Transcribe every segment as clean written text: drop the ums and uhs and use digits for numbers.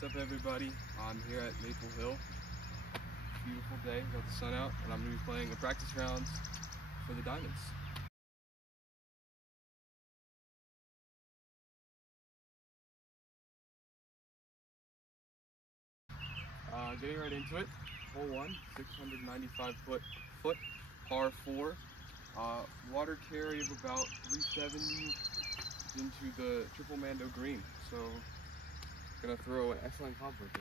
What's up, everybody? I'm here at Maple Hill. Beautiful day, got the sun out, and I'm going to be playing a practice rounds for the Diamonds. Getting right into it. Hole 1, 695 foot, par 4. Water carry of about 370 into the triple Mando green. So, gonna throw an excellent club with it.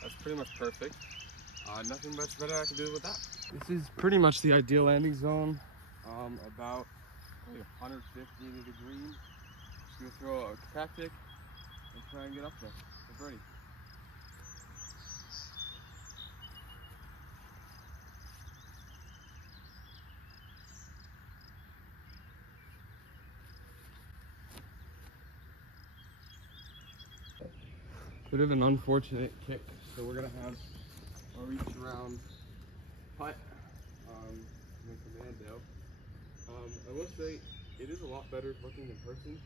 That's pretty much perfect. Nothing much better I can do with that. This is pretty much the ideal landing zone. About probably 150 into the green. Just gonna throw a tactic and try and get up there for birdie. Bit of an unfortunate kick, so we're gonna have a reach around putt with the Mando. I will say it is a lot better looking in person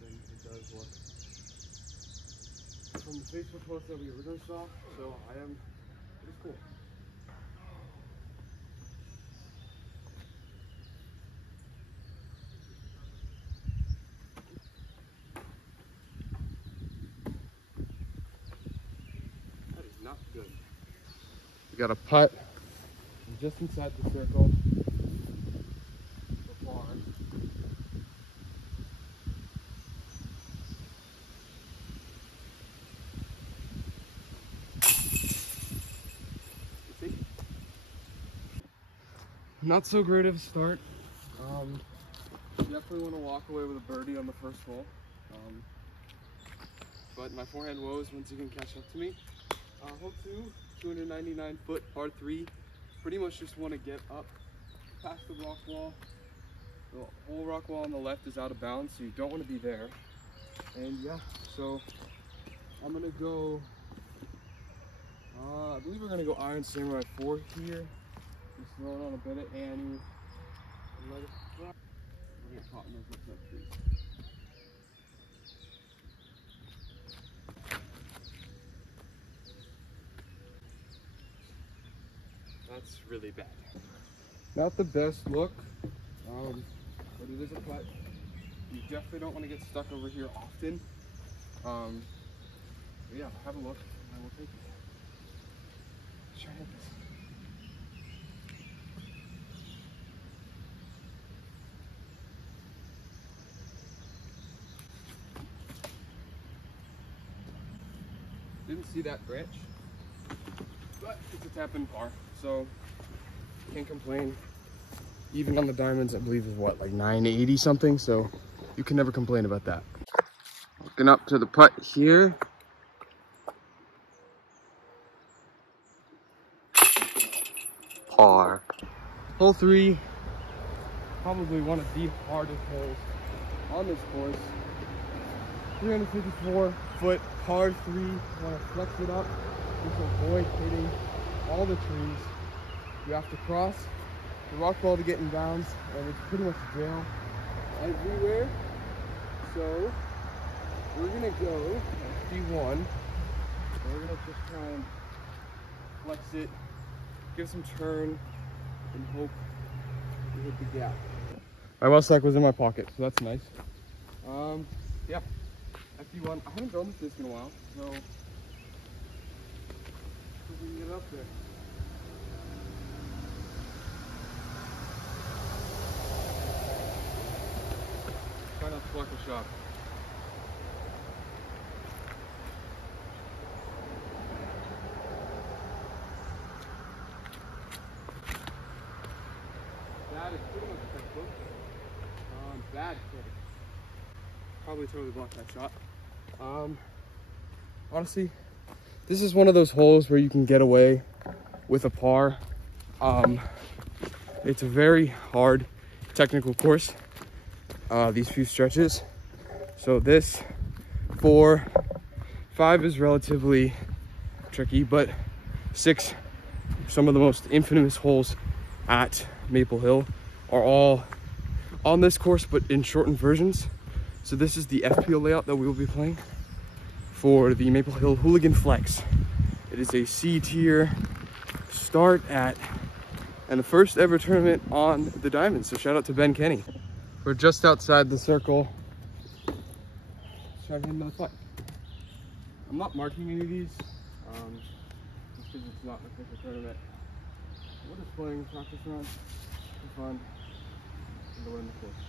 than it does look from the Facebook post that we originally saw. So it is cool. That is not good. We got a putt just inside the circle. For par. You see? Not so great of a start. Definitely want to walk away with a birdie on the first hole. But my forehand woes once you can catch up to me. Hole 2, 299 foot, par 3. Pretty much just want to get up past the rock wall. The whole rock wall on the left is out of bounds, so you don't want to be there. And yeah, so I'm gonna go. I believe we're gonna go iron samurai 4 here. Just throw it on a bit of Annie and let it fly. We're gonna get caught in those up trees. That's really bad. Not the best look, but it is a putt. You definitely don't want to get stuck over here often. But yeah, have a look and I will take it. Let's try to hit this. Didn't see that branch, but it's a tap in par, so can't complain. Even on the Diamonds, I believe is what, like 980 something, so you can never complain about that. Looking up to the putt here. Par. Hole 3, probably one of the hardest holes on this course. 354 foot, par 3. Want to flex it up just to avoid hitting all the trees. You have to cross the rock wall to get in bounds, and it's pretty much jail everywhere. So we're gonna go C1. We're gonna just try and flex it, give some turn, and hope we hit the gap. My mustache was in my pocket, so that's nice. Yeah, FD1. I haven't done this disc in a while, so hope we can get it up there. Try not to block the shot. That is pretty much a textbook. Bad kick. Probably totally blocked that shot. Honestly, this is one of those holes where you can get away with a par. It's a very hard technical course, these few stretches. So this 4, 5 is relatively tricky, but 6, some of the most infamous holes at Maple Hill, are all on this course, but in shortened versions. So this is the FPO layout that we will be playing for the Maple Hill Hooligan Flex. It is a C tier start at, and the first ever tournament on the diamond. So shout out to Ben Kenny. We're just outside the circle. Let's try to hit another putt. I'm not marking any of these, just because it's not an official tournament. We're just playing a practice run for fun and to learn the course.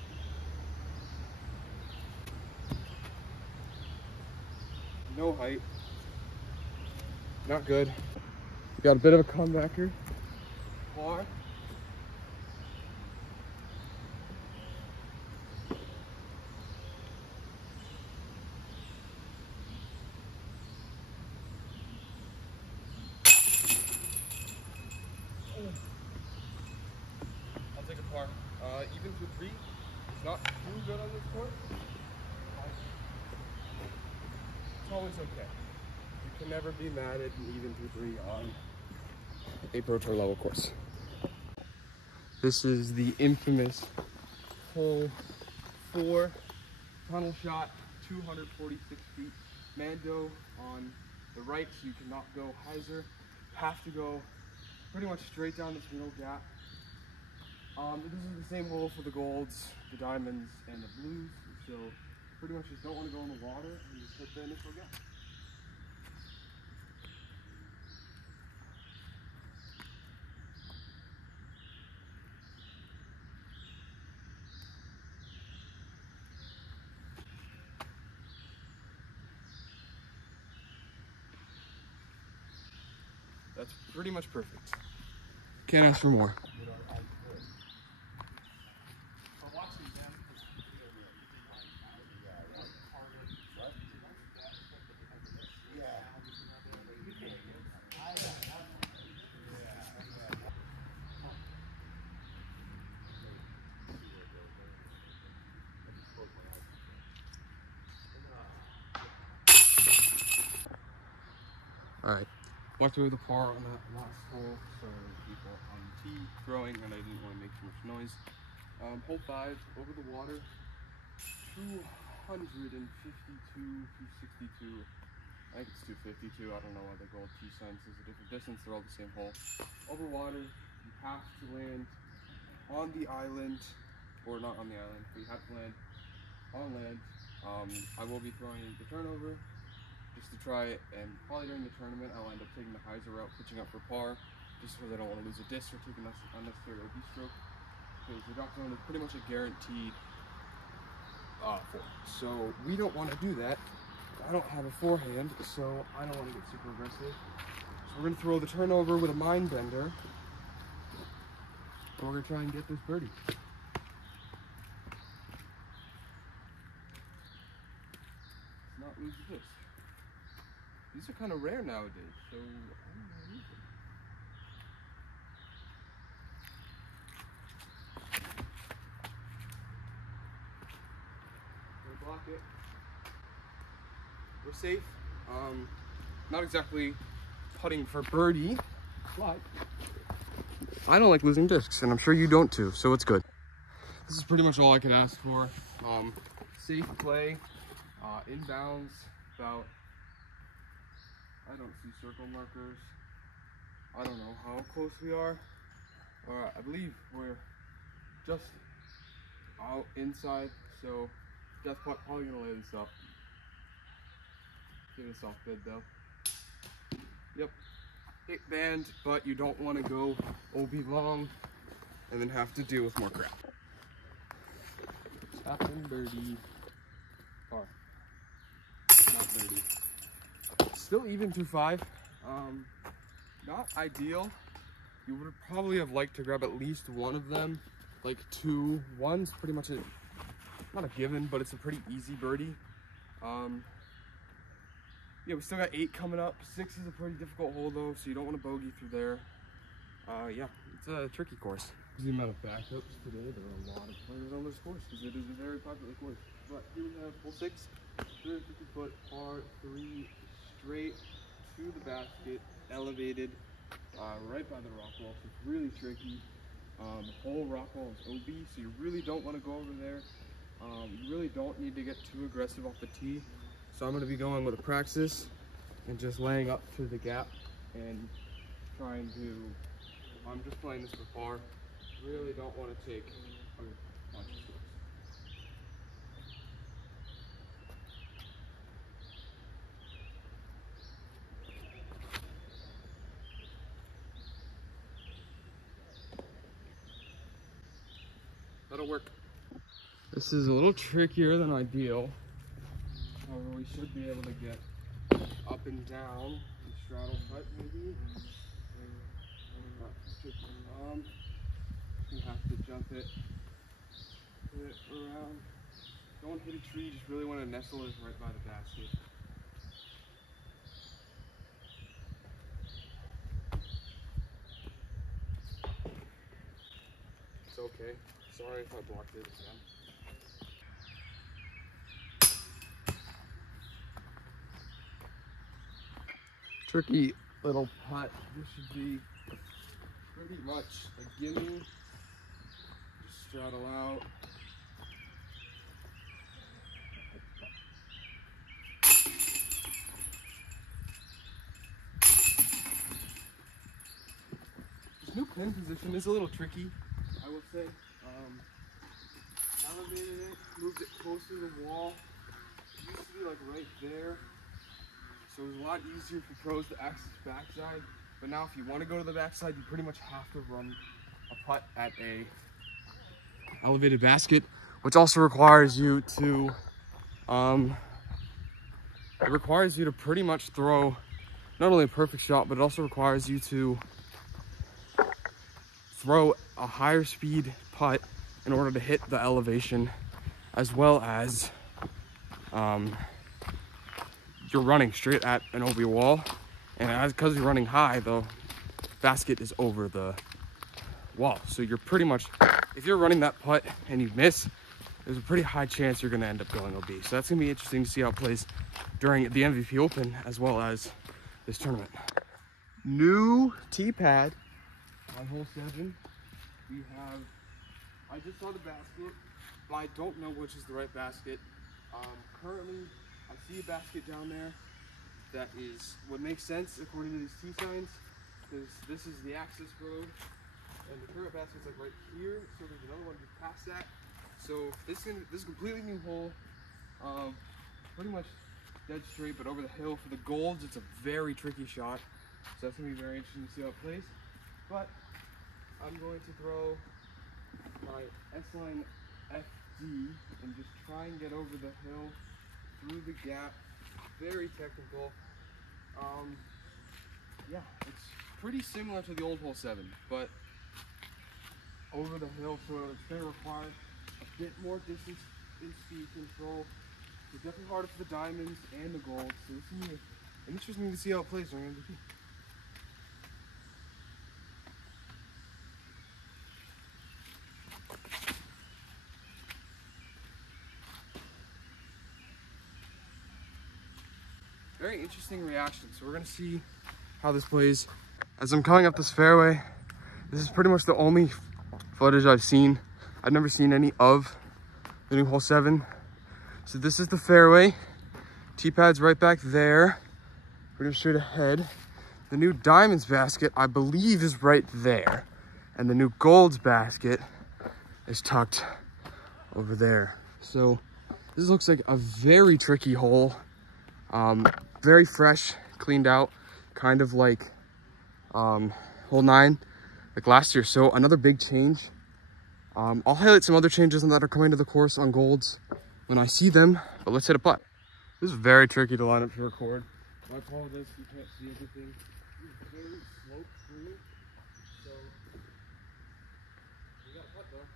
No height. Not good. Got a bit of a comebacker. Par. I'll take a par. Even for 3, it's not too good on this course. It's always okay. You can never be mad at an even for 3 on a Pro Tour level course. This is the infamous hole 4, tunnel shot, 246 feet. Mando on the right, so you cannot go hyzer. Have to go pretty much straight down this middle gap. This is the same hole for the golds, the diamonds, and the blues. So pretty much just don't want to go in the water and just hit the initial gap. That's pretty much perfect. Can't ask for more. All right, walked away with a par on that last hole, so people on the tee throwing, and I didn't want to make too much noise. Hole 5, over the water, 252, 262. I think it's 252. I don't know why the gold tee sign says a different distance. They're all the same hole. Over water, you have to land on the island, or not on the island, but you have to land on land. I will be throwing the turnover just to try it, and probably during the tournament I'll end up taking the hyzer route, pitching up for par, just because I don't want to lose a disc or take an unnecessary OB stroke, because the drop zone is pretty much a guaranteed 4. So we don't want to do that. I don't have a forehand, so I don't want to get super aggressive. So we're going to throw the turnover with a mind bender, and we're going to try and get this birdie. Let's not lose the disc. These are kind of rare nowadays, so I don't know. Gonna block it. We're safe. Not exactly putting for birdie, but I don't like losing discs, and I'm sure you don't too, so it's good. This is pretty much all I could ask for. Safe play, inbounds, about, I don't see circle markers. I don't know how close we are. I believe we're just out inside, so Death Putt probably gonna lay this up. Give it a soft bid though. Yep, 8 band, but you don't want to go OB long and then have to deal with more crap. Tap and birdie. Par. Not birdie. Still even through 5. Not ideal. You would probably have liked to grab at least one of them, like 2. One's pretty much not a given, but it's a pretty easy birdie. Yeah, we still got 8 coming up. 6 is a pretty difficult hole though, so you don't want to bogey through there. Yeah, it's a tricky course. The amount of backups today, there are a lot of players on this course because it is a very popular course. But here we have hole 6, 350-foot par 3 straight to the basket, elevated right by the rock wall. So it's really tricky. The whole rock wall is OB, so you really don't want to go over there. You really don't need to get too aggressive off the tee. So I'm going to be going with a praxis and just laying up to the gap and trying to, I'm just playing this for par. Really don't want to take a bunch of strokes. That'll work. This is a little trickier than ideal. However, we should be able to get up and down and straddle putt maybe. You have to jump it, hit it around. Don't hit a tree, just really want to nestle it right by the basket. It's okay. Sorry if I blocked it again. Tricky little putt. This should be pretty much a gimme. Just straddle out. This new pin position is a little tricky, I will say. Elevated it, moved it closer to the wall. It used to be like right there. So it was a lot easier for pros to access backside. But now if you want to go to the backside, you pretty much have to run a putt at a elevated basket, which also requires you to, pretty much throw not only a perfect shot, but it also requires you to throw a higher speed putt in order to hit the elevation, as well as you're running straight at an OB wall, and because you're running high, the basket is over the wall. So you're pretty much, if you're running that putt and you miss, there's a pretty high chance you're going to end up going OB. So that's going to be interesting to see how it plays during the MVP Open as well as this tournament. New tee pad on hole 7. We have, I just saw the basket, but I don't know which is the right basket. Currently, I see a basket down there that is what makes sense according to these tee signs, because this is the access road, and the current basket's like right here, so there's another one just past that. So this is a completely new hole, pretty much dead straight, but over the hill. For the golds, it's a very tricky shot, so that's going to be very interesting to see how it plays. But I'm going to throw my S-line FD and just try and get over the hill through the gap. Very technical. Yeah, it's pretty similar to the old hole 7, but over the hill, so it's going to require a bit more distance in speed control. It's definitely harder for the diamonds and the gold, so this is going to be interesting to see how it plays during MVP. Very interesting reaction. So we're gonna see how this plays. As I'm coming up this fairway, this is pretty much the only footage I've seen. I've never seen any of the new hole 7. So this is the fairway. Tee pad's right back there, pretty straight ahead. The new diamonds basket, I believe, is right there. And the new golds basket is tucked over there. So this looks like a very tricky hole. Very fresh, cleaned out, kind of like hole 9, like last year. So another big change. I'll highlight some other changes that are coming to the course on golds when I see them, but let's hit a putt. This is very tricky to line up to record. I apologize if you can't see everything. It's very slope free, so we got a putt though.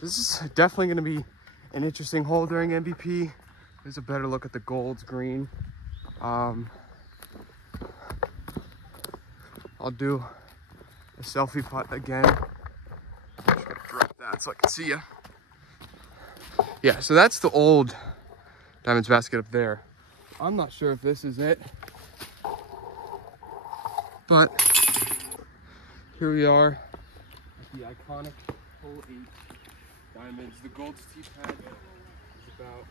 This is definitely going to be an interesting hole during MVP. There's a better look at the Gold's green. I'll do a selfie putt again. Try to drop that so I can see you. Yeah, so that's the old Diamonds basket up there. I'm not sure if this is it, but here we are at the iconic hole 8 Diamonds. The Gold's tee pad is about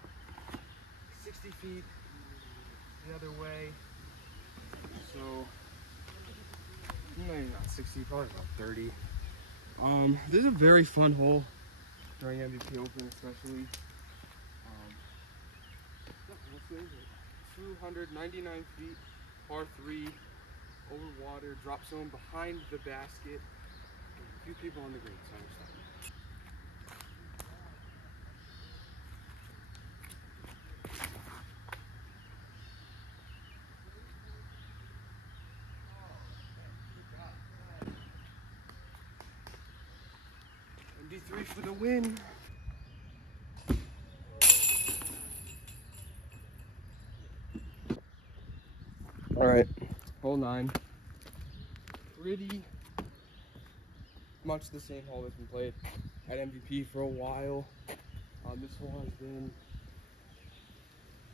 60 feet the other way. So maybe not 60, probably about 30. This is a very fun hole during MVP Open, especially. What is it? 299 feet, par 3, over water, drop zone behind the basket. A few people on the green, so I understand. MD3 for the win. All right, hole 9. Pretty much the same hole that's been played at MVP for a while. This hole has been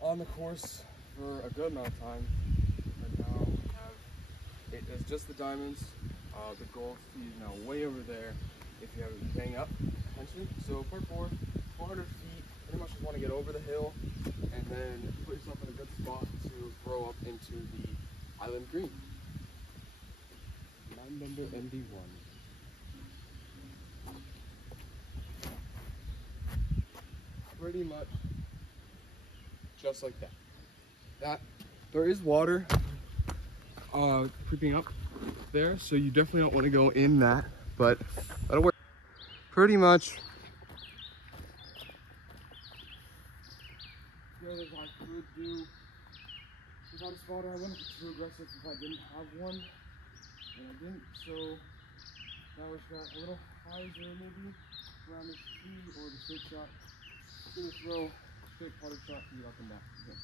on the course for a good amount of time. And now we have it as just the Diamonds. The Gold tee is now way over there if you haven't been paying up attention. So par 4, 400 feet, pretty much just want to get over the hill and then put yourself in a good spot to throw up into the island green. 9-number MD1. Pretty much just like that. There is water creeping up there, so you definitely don't want to go in that, but that'll work. Pretty much. The other I could do without a spotter, I wouldn't be too aggressive if I didn't have one, and I didn't, so now we've got a little hyzer maybe around the tee or the straight shot. Just gonna throw straight putter shot to get up and back again.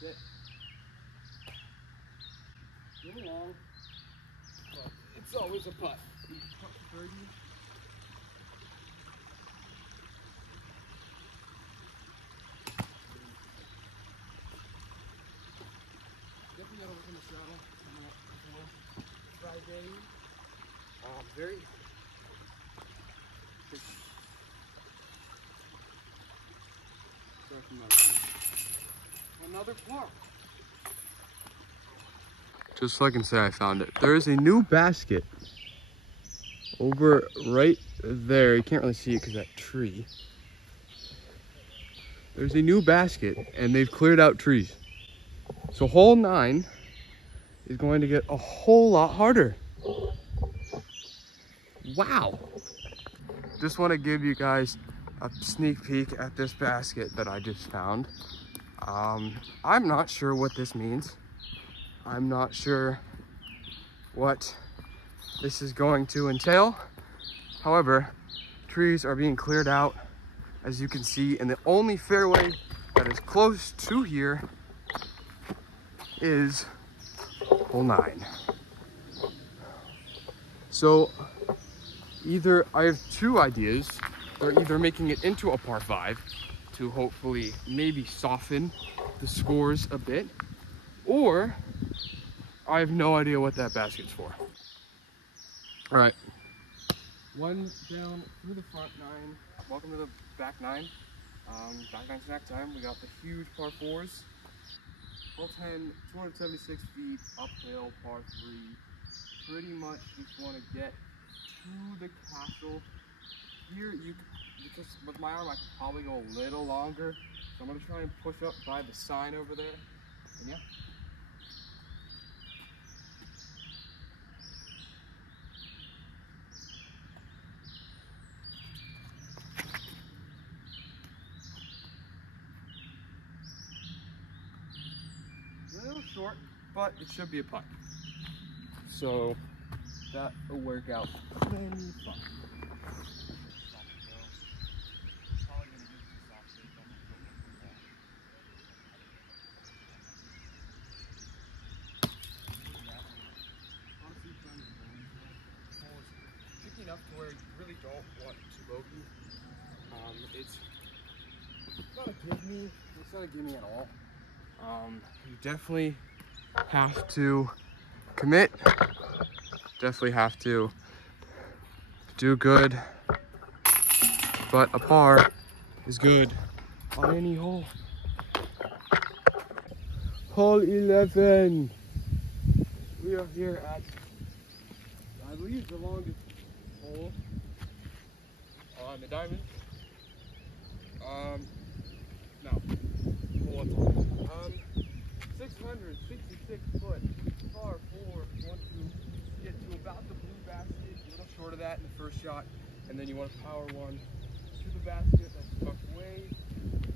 Sit. A little long, but it's always a putt. Putt for birdie. Definitely got over from the saddle coming up before Friday. Very another par. Just so I can say I found it. There is a new basket over right there. You can't really see it because that tree. There's a new basket and they've cleared out trees. So hole 9 is going to get a whole lot harder. Wow. Just want to give you guys a sneak peek at this basket that I just found. I'm not sure what this means. I'm not sure what this is going to entail. However, trees are being cleared out, as you can see, and the only fairway that is close to here is hole 9. So either I have 2 ideas. They're either making it into a par 5 to hopefully maybe soften the scores a bit, or I have no idea what that basket's for. All right, 1 down through the front 9. Welcome to the back 9. Back 9 snack time. We got the huge par 4s. Hole 10, 276 feet, uphill, par 3. Pretty much just want to get to the castle. Here, just with my arm, I could probably go a little longer. So I'm going to try and push up by the sign over there. And yeah. A little short, but it should be a putt. So that will work out plenty fine. Tricky enough to where you really don't want to bogey. It's not a gimme. It's not a gimme at all. You definitely have to commit. Definitely have to do good. But a par is good on any hole. Hole 11. We are here at, I believe, the longest hole on the diamond. No. Hole 666 foot. Par 4. You want to get to about the blue basket, a little short of that in the first shot, and then you want to power one to the basket that's tucked way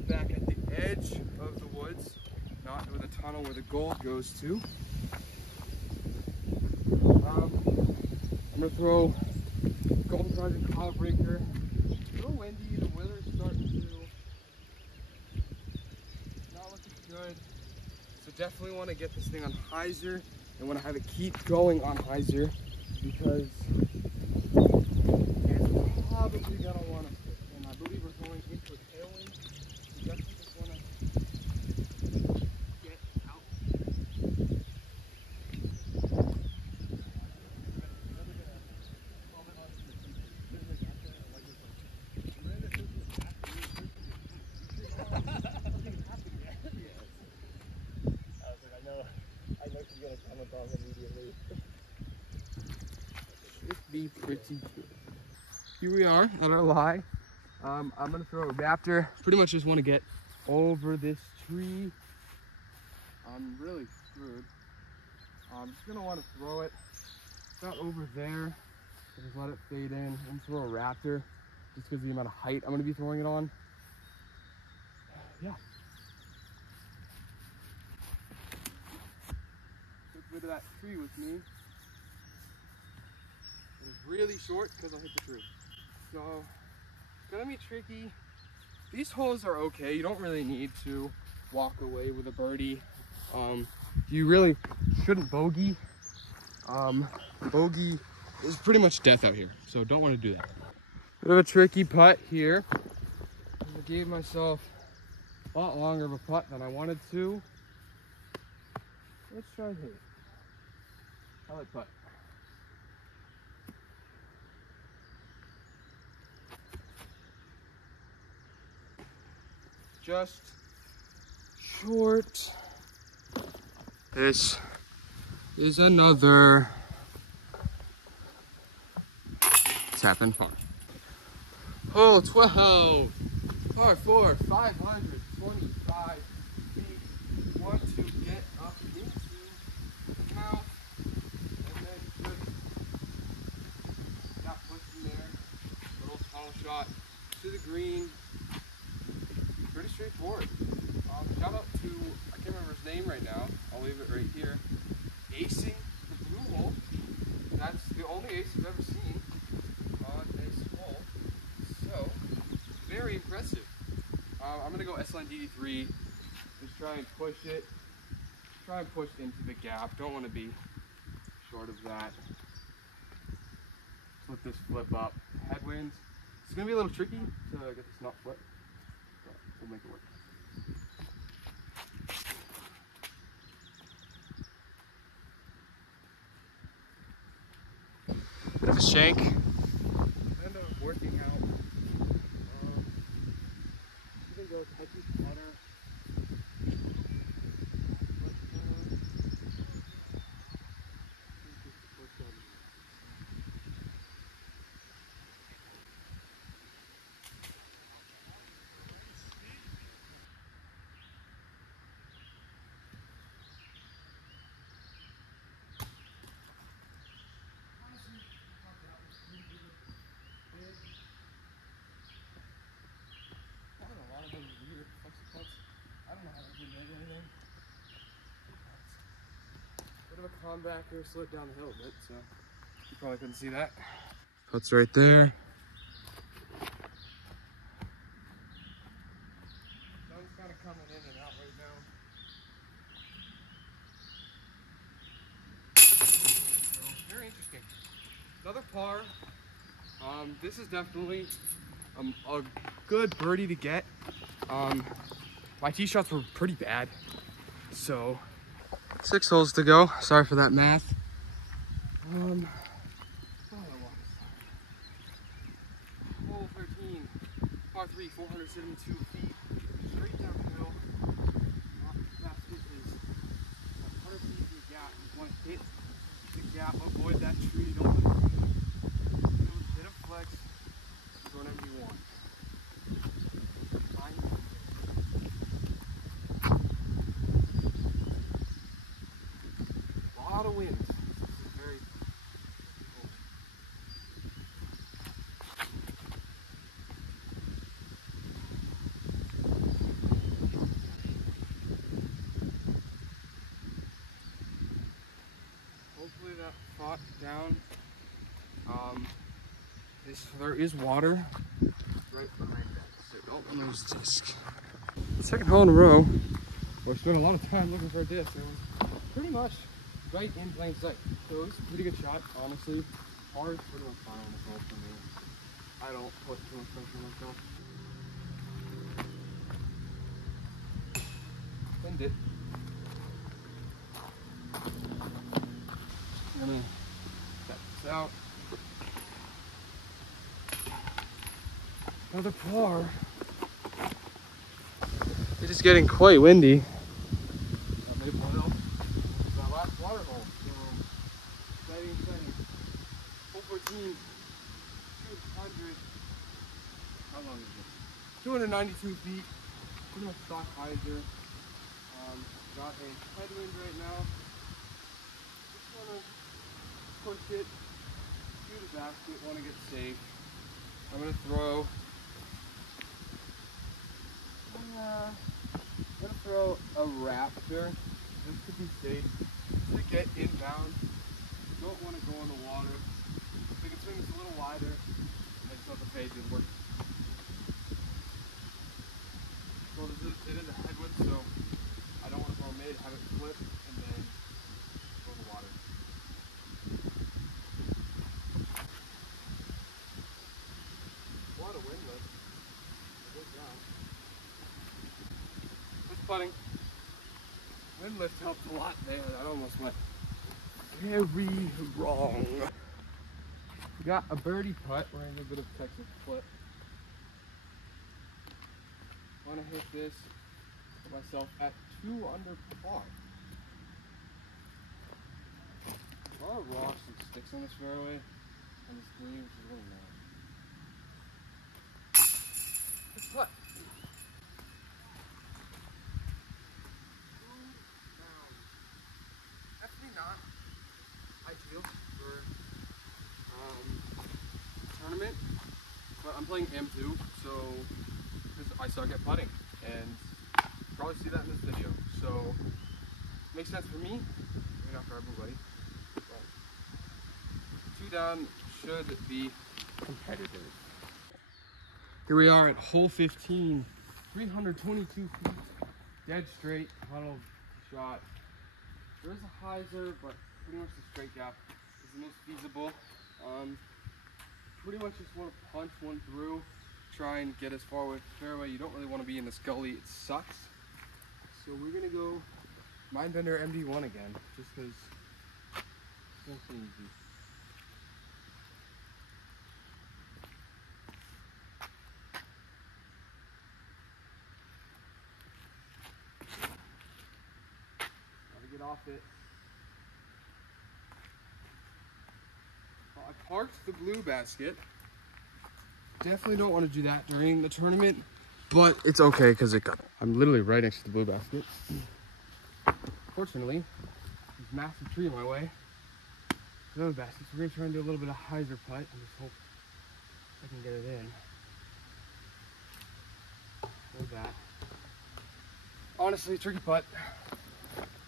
back at the edge of the woods, not where the tunnel where the gold goes to. I'm gonna throw golden horizon cloud breaker. A little windy, the weather's starting to not looking good. So definitely want to get this thing on hyzer and want to have it keep going on hyzer because it's probably gonna want to fit. And I believe we're going into a tailwind. So definitely just want to get out. I know she's gonna comment on immediately. Should be pretty good. Here we are at our lie. I'm gonna throw a raptor. Pretty much just want to get over this tree. I'm really screwed. I'm just gonna want to throw it. It's not over there. So just let it fade in and throw a raptor just because of the amount of height I'm gonna be throwing it on. Yeah. Took rid of that tree with me. It was really short because I hit the tree. So it's gonna be tricky. These holes are okay. You don't really need to walk away with a birdie. You really shouldn't bogey. Bogey is pretty much death out here, so don't want to do that. Bit of a tricky putt here. I gave myself a lot longer of a putt than I wanted to. Let's try and hit it. I like putt. Just short. This is another tap and par. Hole 12, par 4, 525 feet. You want to get up into the mouth and then just got pushing there. Little small shot to the green. Pretty straightforward. Shout out to, I can't remember his name right now. I'll leave it right here. Acing the blue hole. That's the only ace I've ever seen on this hole. So, very impressive. I'm going to go S-Line DD3. Just try and push it. Try and push into the gap. Don't want to be short of that. Let this flip up. Headwind. It's going to be a little tricky to get this not flip. But we'll make it work. Bit of a shank. Ended up working out. I'm gonna go touchy water. calm back here, slid down the hill a bit, so you probably couldn't see that. Putt's right there. Sun's kind of coming in and out right now. So, very interesting. Another par. This is definitely a good birdie to get. My tee shots were pretty bad, so 6 holes to go. Sorry for that math. Hole 13, par 3, 472 feet, straight downhill. Basket is 100 feet from the gap. You want to hit the gap, avoid that tree. Don't let it move. A bit of flex, do whatever you want. A lot of wind. This is very cool. Hopefully that fought down. There is water right behind that, so don't lose disc. Second hole in a row, where I spent a lot of time looking for a disc. It was pretty much right in plain sight. So it was a pretty good shot, honestly. Par is pretty much fine on the golf for me. I don't put too much pressure on myself. Send it. I'm gonna set this out. Another par. It is getting quite windy. That Maple Hill. That last water hole. So exciting. Hole 14. 200. How long is it? 292 feet. Pretty much stock hyzer. Got a headwind right now. Just wanna push it to the basket. Wanna get safe. I'm gonna throw. I'm gonna throw a raptor just to be safe, just to get inbound. Don't want to go in the water. If I can swing this a little wider, I just have to fade to work. So it is a headwind, so I don't want to throw a mid, have it flip, and then go in the water. A lot of wind lift. Good job. Putting. Wind lift helped a lot there. That almost went very wrong. We got a birdie putt. We're in a bit of Texas flip. Want to hit this for myself at 2 under par. A lot of rocks and sticks on this fairway, on this green, which is really nice. Good putt. Not ideal for tournament, but I'm playing M2, so because I suck at putting, and you probably see that in this video. So makes sense for me, maybe not for everybody. But 2 down should be competitive. Here we are at hole 15, 322 feet, dead straight, puddle shot. There is a hyzer, but pretty much the straight gap is the most feasible. Pretty much just want to punch one through, try and get as far away from the fairway. You don't really want to be in this gully, it sucks. So we're gonna go Mindbender MD1 again, just because it's so easy. Get off it. Well, I parked the blue basket. Definitely don't want to do that during the tournament, but it's okay because I'm literally right next to the blue basket. Fortunately, there's a massive tree in my way. Another basket, so we're gonna try and do a little bit of hyzer putt and just hope I can get it in. Like that. Honestly, tricky putt.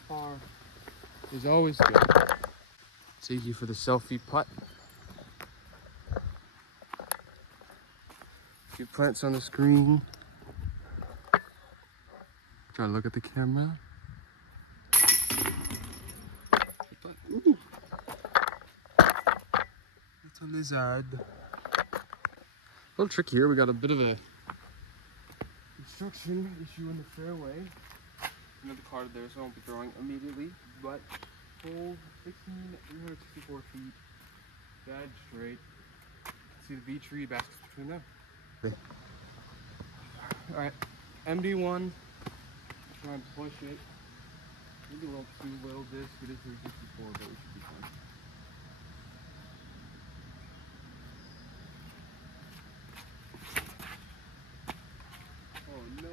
Par is always good. Take you for the selfie putt. Few plants on the screen. Try to look at the camera. Ooh. That's a lizard. A little tricky here. We got a bit of a construction issue in the fairway. Another card there, so I won't be throwing immediately. But hole 16, 364 feet, dead straight. See the V tree baskets between them. All right, MD1. Try and push it. Maybe a little too little disc. It is 364, but we should be fine. Oh no.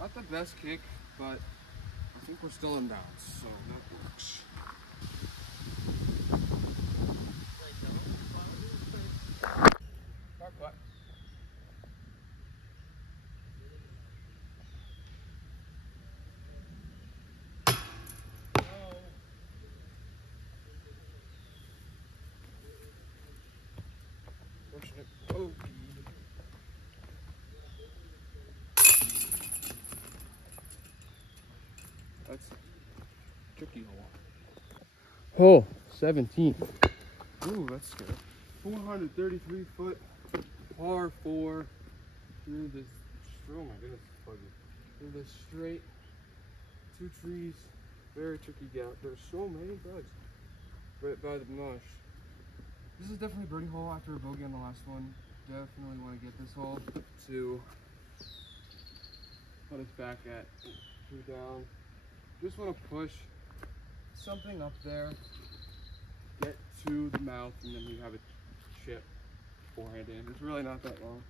Not the best kick, but I think we're still in bounds, so that works. Mark what? Pushing it. Oh. That's a tricky hole. Hole 17. Ooh, that's scary. 433 foot par 4 through this. Oh my goodness, it's buggy. Through this straight. 2 trees. Very tricky gap. There's so many bugs right by the mush. This is definitely a birdie hole after a bogey on the last one. Definitely want to get this hole to put us back at 2 down. Just want to push something up there, get to the mouth, and then we have a chip forehand in. It's really not that long.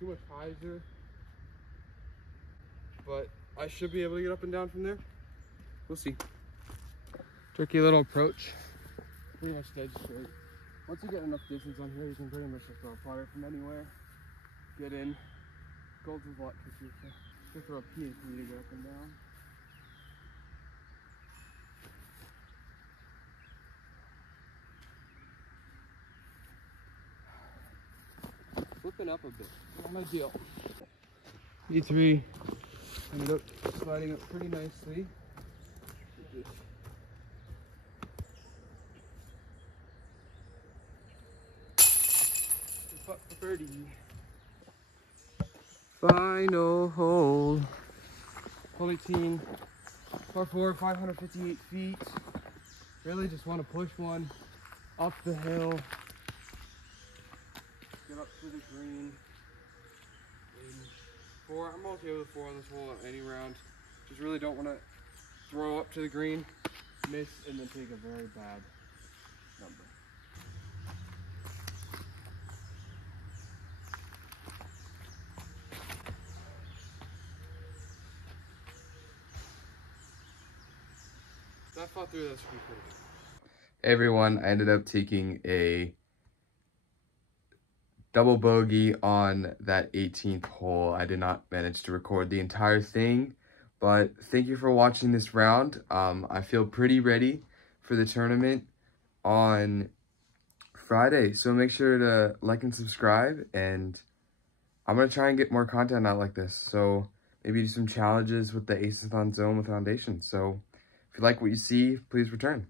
Too much hyzer, but I should be able to get up and down from there. We'll see. Tricky little approach. Pretty much dead straight. Once you get enough distance on here, you can pretty much just throw a putter from anywhere. Get in. Gold's a lot trickier. You throw a P and P to get up and down. Flipping up a bit. Not ideal. E3 ended up sliding up pretty nicely. Putt for birdie. Final hole. Hole 18. Par 4, 558 feet. Really just want to push one up the hill. Get up to the green. And 4. I'm okay with a 4 on this hole on any round. Just really don't want to throw up to the green, miss, and then take a very bad number. I fought through this pretty quick. Hey everyone, I ended up taking a double bogey on that 18th hole. I did not manage to record the entire thing, but thank you for watching this round. I feel pretty ready for the tournament on Friday, so make sure to like and subscribe, and I'm going to try and get more content out like this. So maybe do some challenges with the Ace-a-thon zone with Foundation. So if you like what you see, please return.